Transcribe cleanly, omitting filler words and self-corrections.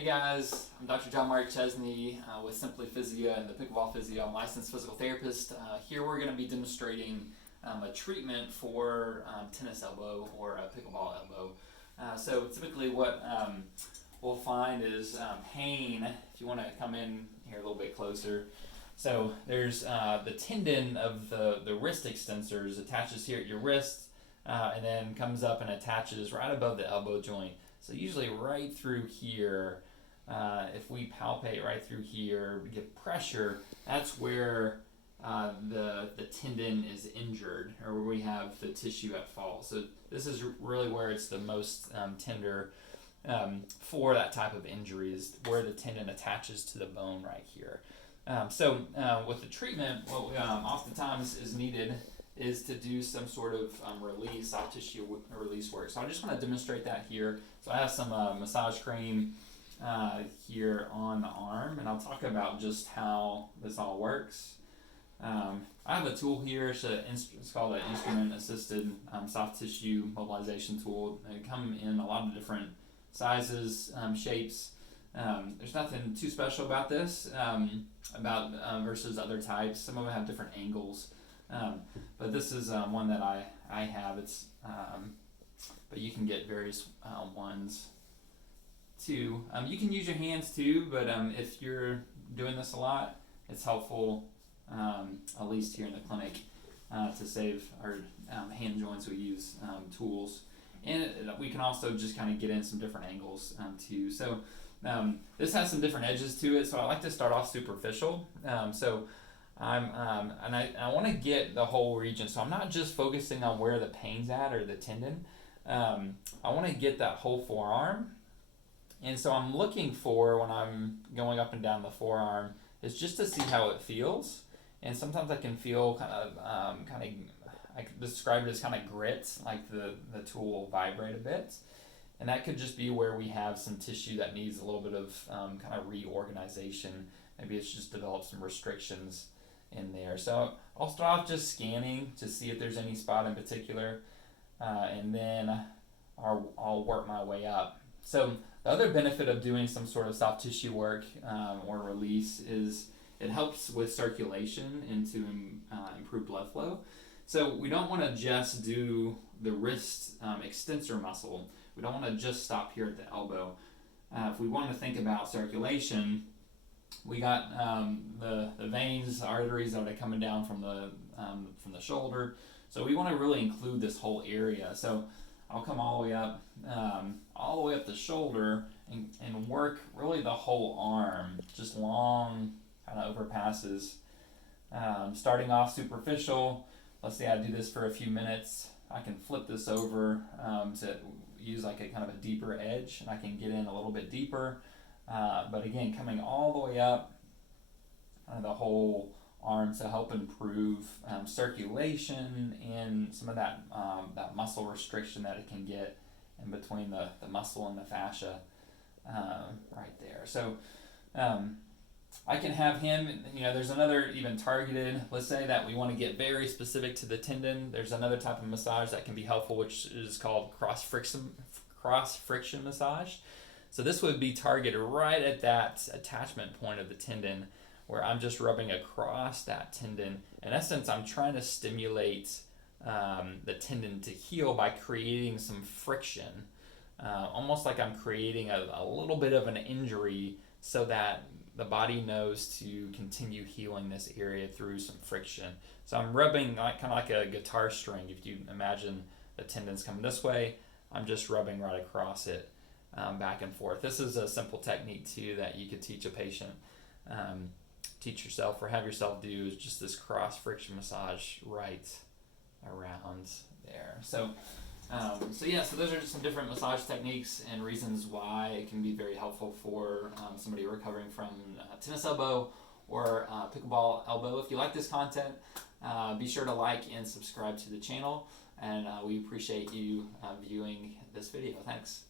Hey guys, I'm Dr. John Mark Chesney with Simply Physio and the Pickleball Physio. I'm a licensed physical therapist. Here we're going to be demonstrating a treatment for tennis elbow or a pickleball elbow. So typically what we'll find is pain. If you want to come in here a little bit closer. So there's the tendon of the wrist extensors attaches here at your wrist and then comes up and attaches right above the elbow joint. So usually right through here, if we palpate right through here, give pressure, that's where the tendon is injured, or where we have the tissue at fault. So this is really where it's the most tender for that type of injury, is where the tendon attaches to the bone right here. So with the treatment, what oftentimes is needed is to do some sort of release, soft tissue release work. So I just want to demonstrate that here. So I have some massage cream here on the arm, and I'll talk about just how this all works. I have a tool here. It's called an instrument-assisted soft tissue mobilization tool. They come in a lot of different sizes, shapes. There's nothing too special about this versus other types. Some of them have different angles. But this is one that I have. It's but you can get various ones too. You can use your hands too, but if you're doing this a lot, it's helpful, at least here in the clinic, to save our hand joints. We use tools, and we can also just kind of get in some different angles too. So this has some different edges to it, so I like to start off superficial. I want to get the whole region, so I'm not just focusing on where the pain's at or the tendon. I want to get that whole forearm, and so I'm looking for, when I'm going up and down the forearm, is just to see how it feels. And sometimes I can feel I describe it as kind of grit, like the tool will vibrate a bit. And that could just be where we have some tissue that needs a little bit of kind of reorganization. Maybe it's just developed some restrictions in there. So I'll start off just scanning to see if there's any spot in particular, and then I'll work my way up. So the other benefit of doing some sort of soft tissue work or release is it helps with circulation and to improve blood flow. So we don't want to just do the wrist extensor muscle. We don't want to just stop here at the elbow. If we want to think about circulation, we got the veins, arteries that are coming down from the shoulder. So we want to really include this whole area. So I'll come all the way up the shoulder and work really the whole arm, just long kind of overpasses. Starting off superficial. Let's say I do this for a few minutes. I can flip this over to use like a kind of a deeper edge, and I can get in a little bit deeper. But again, coming all the way up the whole arm to help improve circulation and some of that muscle restriction that it can get in between the muscle and the fascia right there. So I can have him, there's another even targeted, let's say that we want to get very specific to the tendon. There's another type of massage that can be helpful, which is called cross friction massage. So this would be targeted right at that attachment point of the tendon, where I'm just rubbing across that tendon. In essence, I'm trying to stimulate the tendon to heal by creating some friction, almost like I'm creating a little bit of an injury so that the body knows to continue healing this area through some friction. So I'm rubbing kind of like a guitar string. If you imagine the tendons coming this way, I'm just rubbing right across it. Back and forth. This is a simple technique too that you could teach a patient, teach yourself, or have yourself do, is just this cross friction massage right around there. So those are just some different massage techniques and reasons why it can be very helpful for somebody recovering from tennis elbow or pickleball elbow. If you like this content, be sure to like and subscribe to the channel, and we appreciate you viewing this video. Thanks.